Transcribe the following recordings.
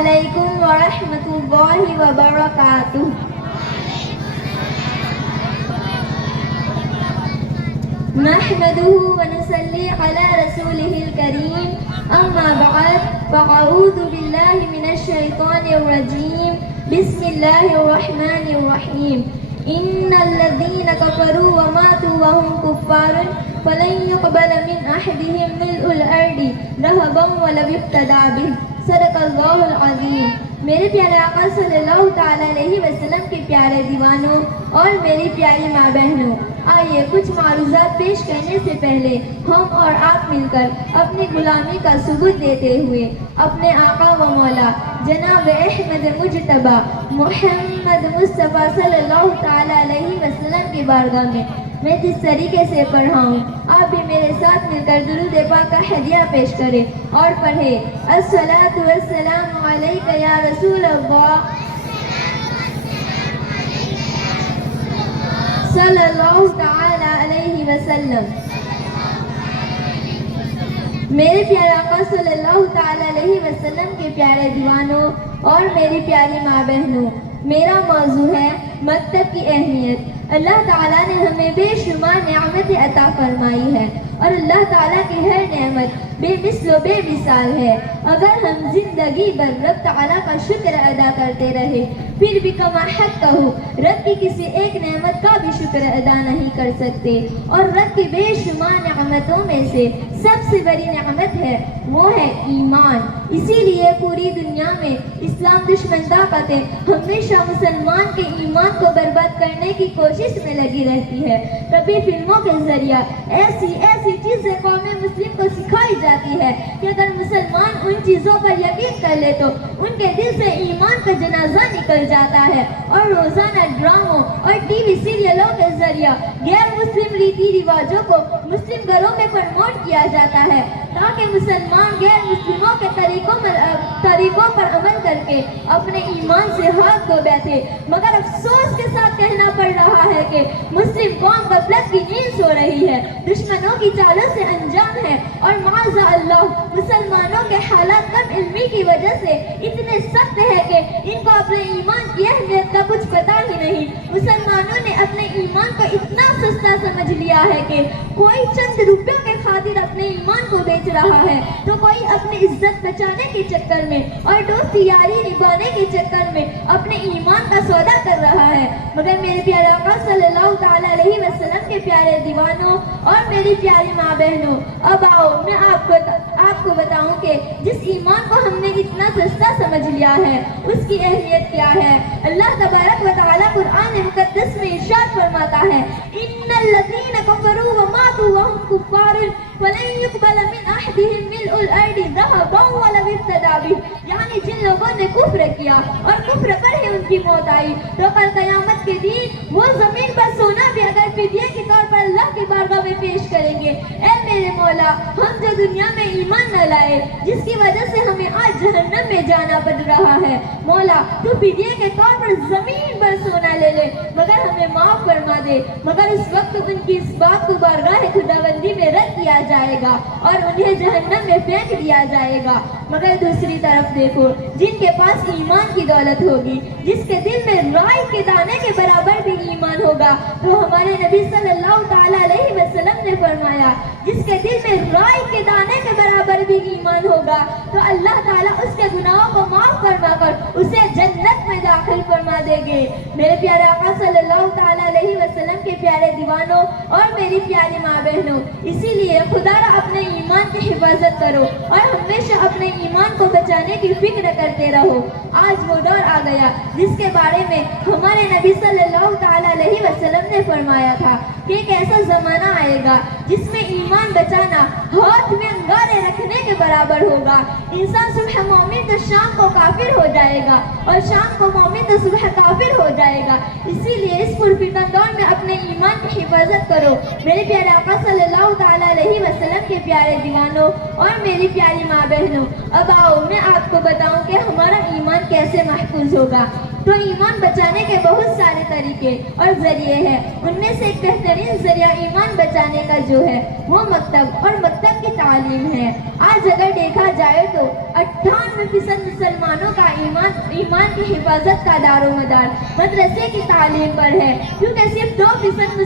علیکم ورحمۃ اللہ وبرکاتہ۔ نحمده ونصلي على رسوله الكريم اما بعد فاعوذ بالله من الشيطان الرجيم بسم الله الرحمن الرحيم ان الذين كفروا وماتوا وهم كفار فلن يقبل من احدهم ملء الارض ذهبا ولو افتدى به صدق اللہ العظیم۔ میرے پیارے آقا صلی اللہ تعالیٰ علیہ وسلم کے پیارے دیوانوں اور میری پیاری ماں بہنوں، آئیے کچھ معروضات پیش کرنے سے پہلے ہم اور آپ مل کر اپنی غلامی کا ثبوت دیتے ہوئے اپنے آقا و مولا جناب احمد مجتبی محمد مصطفیٰ صلی اللہ تعالیٰ علیہ وسلم کی بارگاہ میں جس طریقے سے پڑھاؤں، آپ بھی میرے ساتھ مل کر درود پاک کا ہدیہ پیش کریں اور پڑھیں الصلاۃ والسلام علیک یا رسول اللہ صلی اللہ تعالی علیہ وسلم۔ میرے پیارے آقا صلی اللہ تعالی علیہ وسلم کے پیارے دیوانوں اور میری پیاری ماں بہنوں، میرا موضوع ہے مکتب کی اہمیت۔ اللہ تعالیٰ نے ہمیں بے شمار نعمتیں عطا فرمائی ہے اور اللہ تعالیٰ کی ہر نعمت بے مثل و بے مثال ہے۔ اگر ہم زندگی بھر رب تعالیٰ کا شکر ادا کرتے رہے پھر بھی کما حق کہو رب کی کسی ایک نعمت کا بھی شکر ادا نہیں کر سکتے، اور رب کی بے شمار نعمتوں میں سے سب سے بڑی نعمت ہے وہ ہے ایمان۔ اسی لیے پوری دنیا میں اسلام دشمن طاقتیں ہمیشہ مسلمان کے ایمان کو برباد کرنے کی کوشش میں لگی رہتی ہے۔ کبھی فلموں کے ذریعہ ایسی چیزیں قوم مسلم کو سکھائی جاتی ہے کہ اگر مسلمان ان چیزوں پر یقین کر لے تو ان کے دل سے ایمان کا جنازہ نکل جاتا ہے، اور روزانہ ڈراموں اور ٹی وی سیریلوں کے ذریعہ غیر مسلم ریتی رواجوں کو مسلم گھروں میں پروموٹ کیا جاتا ہے تاکہ مسلمان غیر مسلموں کے طریقوں پر عمل کر کے اپنے ایمان سے ہاتھ دھو بیٹھے۔ مگر افسوس کے ساتھ کہنا پڑ رہا ہے کہ مسلم قوم غفلت کی نیند سو رہی ہے، دشمنوں کی چالوں سے انجام ہے، اور معاذ اللہ مسلمانوں کے حالات کم علمی کی وجہ سے اتنے سخت ہے کہ ان کو اپنے ایمان کی اہمیت کا کچھ پتہ ہی نہیں۔ مسلمانوں نے اپنے ایمان کو اتنا سستا سمجھ لیا ہے کہ کوئی چند روپیوں کے خاطر اپنے ایمان کو بیچ رہا ہے، تو کوئی اپنی عزت بچانے کے چکر میں اور دوستی یاری نبھانے کے چکر میں اپنے ایمان کا سودا کر رہا ہے۔ مگر میرے پیارے آقا صلی اللہ تعالیٰ علیہ وسلم کے پیارے دیوانوں اور میری پیاری ماں بہنوں، اب آؤ میں آپ کو بتاؤں کہ جس ایمان کو ہم نے اتنا سستا سمجھ لیا ہے اس کی اہمیت کیا ہے۔ اللہ تبارک و تعالیٰ قرآن مقدس میں ارشاد فرماتا ہے ان الذین کفروا وماتوا وهم کفار فلن يقبل من احدهم ملء الارض ذهبا ولو افتدى به، یعنی جن لوگوں نے کفر کیا اور کفر پر ہی ان کی موت آئی تو کل قیامت کے دن وہ زمین پر سونا بھی اگر فدیے کے طور پر اللہ کی بارگاہ میں پیش کریں گے۔ اے میرے مولا، ہم جو دنیا میں ایمان نہ لائے جس کی وجہ سے ہمیں آج جہنم میں جانا پڑ رہا ہے، مولا تو فدیے کے طور پر زمین پر سونا لے لے مگر ہمیں معاف فرما دے۔ مگر اس وقت ان کی اس بات کو بارگاہ خداوندی میں رد کیا جائے گا اور انہیں جہنم میں پھینک دیا جائے گا۔ مگر دوسری طرف دیکھو، جن کے پاس ایمان کی دولت ہوگی، جس کے دل میں رائی کے دانے کے برابر بھی ایمان ہوگا، تو ہمارے نبی صلی اللہ تعالیٰ علیہ وسلم نے فرمایا جس کے دل میں رائی کے دانے کے برابر بھی ایمان ہوگا تو اللہ تعالیٰ اس کے گناہوں کو معاف فرما کر اسے جنت میں داخل فرما دیں گے۔ میرے پیارے آقا صلی اللہ تعالیٰ علیہ وسلم کے پیارے دیوانوں اور میری پیاری ماں بہنوں، اسی لیے خدا را اپنے ایمان کی حفاظت کرو اور ہمیشہ اپنے ایمان کو بچانے کی فکر کرتے رہو۔ آج وہ دور آ گیا جس کے بارے میں ہمارے نبی صلی اللہ تعالیٰ علیہ وسلم نے فرمایا تھا کہ ایک ایسا زمانہ آئے گا جس میں ایمان بچانا ہاتھ میں انگارے رکھنے کے برابر ہوگا۔ انسان صبح مومن تو شام کو کافر ہو جائے گا اور شام کو مومن تو صبح کافر ہو جائے گا۔ اسی لیے اس پرفتن دور میں اپنے ایمان کی حفاظت کرو۔ میرے پیارے آقا صلی اللہ تعالیٰ علیہ وسلم کے پیارے دیوانوں اور میری پیاری ماں بہنوں، اب آؤ میں آپ کو بتاؤں کہ ہمارا ایمان کیسے محفوظ ہوگا۔ تو تو ایمان بچانے کے بہت سارے طریقے اور ذریعے ہیں. ان میں سے ایک بہترین ذریعہ ایمان بچانے کا جو ہے وہ مکتب اور مکتب کی تعلیم ہے. آج اگر دیکھا جائے تو 98% مسلمانوں کا ایمان کی حفاظت کا دار و مدار مدرسے کی تعلیم پر ہے، کیونکہ صرف 2%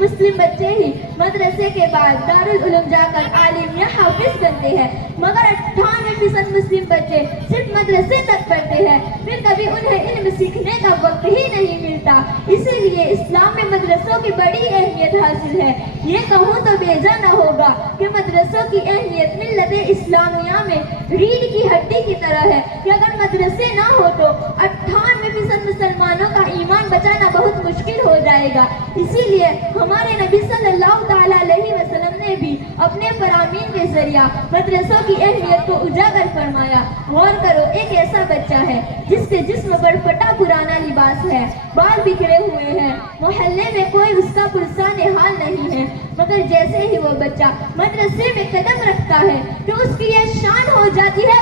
مسلم بچے ہی مدرسے کے بعد دارالعلوم جا کر عالم یا حافظ بنتے ہیں، مگر 98% مسلم بچے صرف مدرسے تک پڑھتے ہیں، پھر کبھی انہیں علم سیکھنے کا وقت ہی نہیں ملتا. اسی لیے اسلام میں مدرسوں کی بڑی اہمیت حاصل ہے. یہ کہوں تو بیجا نہ ہوگا کہ مدرسوں کی اہمیت ملت اسلامیہ میں ریڑھ کی ہڈی کی طرح ہے کہ اگر مدرسے نہ ہو تو 98% مسلمانوں کا ایمان بچانا بہت مشکل ہو جائے گا. اسی لیے ہمارے نبی صلی اللہ تعالیٰ علیہ وسلم نے بھی اپنے فرامین کے ذریعہ مدرسوں کی اہمیت کو اجاگر فرمایا. غور کرو، ایک ایسا بچہ ہے جس کے جسم پر پھٹا پرانا لباس ہے، بال بکھرے ہوئے ہیں، محلے میں کوئی اس کا پرسان حال نہیں ہے، مگر جیسے ہی وہ بچہ مدرسے میں قدم رکھتا ہے تو اس کی یہ شان ہو جاتی ہے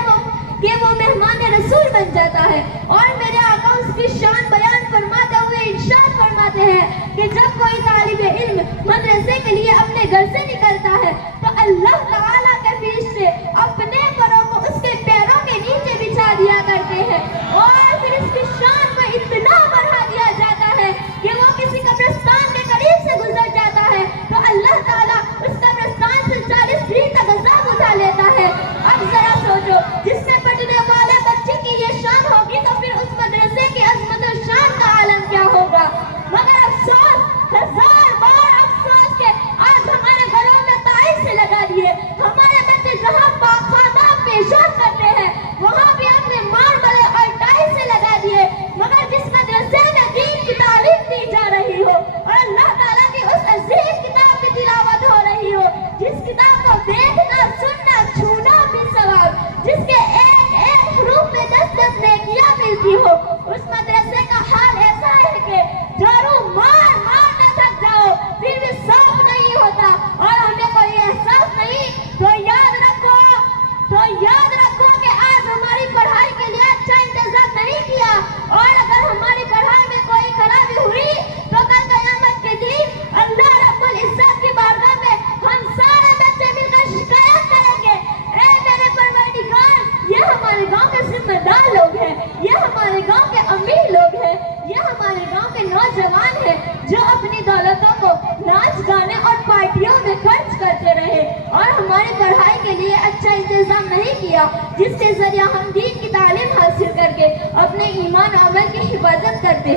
کہ وہ مہمان رسول بن جاتا ہے. اور میرے آقا اس کی شان بیان فرماتے ہوئے ارشاد فرماتے ہیں کہ جب کوئی طالب علم مدرسے کے لیے اپنے گھر سے نکلتا ہے تو اللہ تعالیٰ کے فرشتے اپنے پروں کو اس کے پیروں کے نیچے بچھا دیا کرتے ہیں، اور پھر اس کی شان کو اتنا بڑھا دیا جاتا ہے کہ وہ کسی قبرستان کے قریب سے گزر جاتا ہے تو اللہ تعالیٰ اس قبرستان سے 40 دن کا عذاب اٹھا لیتا ہے. اب ذرا سوچو، جس سے پڑھنے والے بچے کی یہ شان ہوگی تو پھر اس مدرسے کی عظمت و شان کا عالم کیا ہوگا. مگر افسوس، ہزار بار افسوس کہ آج ہمارے گھروں میں تائش سے لگا دیے. ہمارے بچے جہاں پاخانہ پیشاب کرتے ہیں وہاں بھی اپنے ماربل اور ٹائل سے لگا دیے. مگر جس مدرسے میں دین کی تعلیم دی جا رہی ہو اور اللہ تعالیٰ کی اس عظیم کتاب کی تلاوت ہو رہی ہو، جس کتاب کو دیکھنا، سننا، چھونا بھی ثواب، جس کے ایک ایک حروف میں 10 نیکیاں ملتی ہو، اس مدرسے کا حال ایسا ہے کہ جارو مار نہ تھک جاؤ پھر بھی صاف نہیں ہوتا. اور ہمیں کوئی احساس نہیں تو یاد رکھو کہ آج ہماری پڑھائی کے لیے اچھا انتظام نہیں کیا، اور اگر ہماری پڑھائی میں کوئی خرابی ہوئی تو کل قیامت کے دن اللہ رب العزت کی بارگاہ میں ہم سارے بچے مل کر شکایت کریں گے، اے میرے پروردگار، یہ ہمارے گاؤں کے ذمہ دار لوگ ہیں، یہ ہمارے گاؤں کے امیر لوگ ہیں، یہ ہمارے گاؤں کے نوجوان ہیں جو اپنی دولتوں کو ناچ گانے اور پارٹیوں میں خرچ کرتے رہے اور ہماری پڑھائی کے لیے اچھا انتظام نہیں کیا، جس کے ذریعہ ہم دین کی تعلیم حاصل کر کے اپنے ایمان و عمل کی حفاظت کرتے.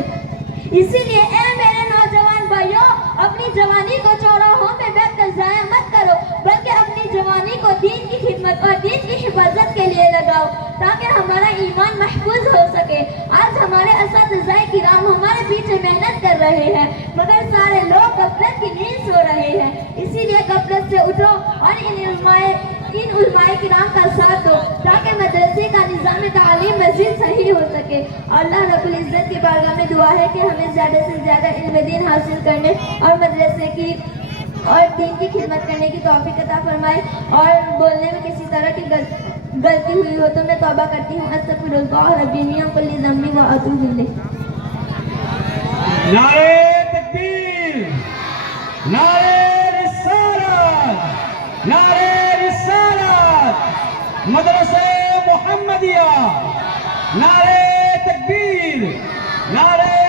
اسی لیے اے میرے نوجوان بھائیوں، اپنی جوانی کو چوراہوں میں بیٹھ کر ضائع مت کرو، بلکہ اپنی جوانی کو دین کی خدمت اور دین کی حفاظت کے لیے لگاؤ تاکہ ہمارا ایمان محفوظ ہو سکے. آج ہمارے اساتذہ کرام ہمارے پیچھے محنت کر رہے ہیں مگر سارے لوگ غفلت کی نیند سو رہے ہیں. اسی لیے غفلت سے اٹھو اور ان علماء کرام کا ساتھ دو تاکہ مدرسے کا نظام تعلیم مزید صحیح ہو سکے. اللہ رب العزت کی بارگاہ میں دعا ہے کہ ہمیں زیادہ سے زیادہ علم دین حاصل کرنے اور مدرسے کی اور دین کی خدمت کرنے کی توفیق عطا فرمائے. اور بولنے میں کسی طرح کی غلطی ہوئی ہو تو میں توبہ کرتی ہوں. استغفر اللہ ربی من کل ذنب واتوب الیہ. نعرے تکبیر، نعرے رسالت، نعرے رسالت، مدرسہ محمدیہ، نعرے تکبیر، نعرے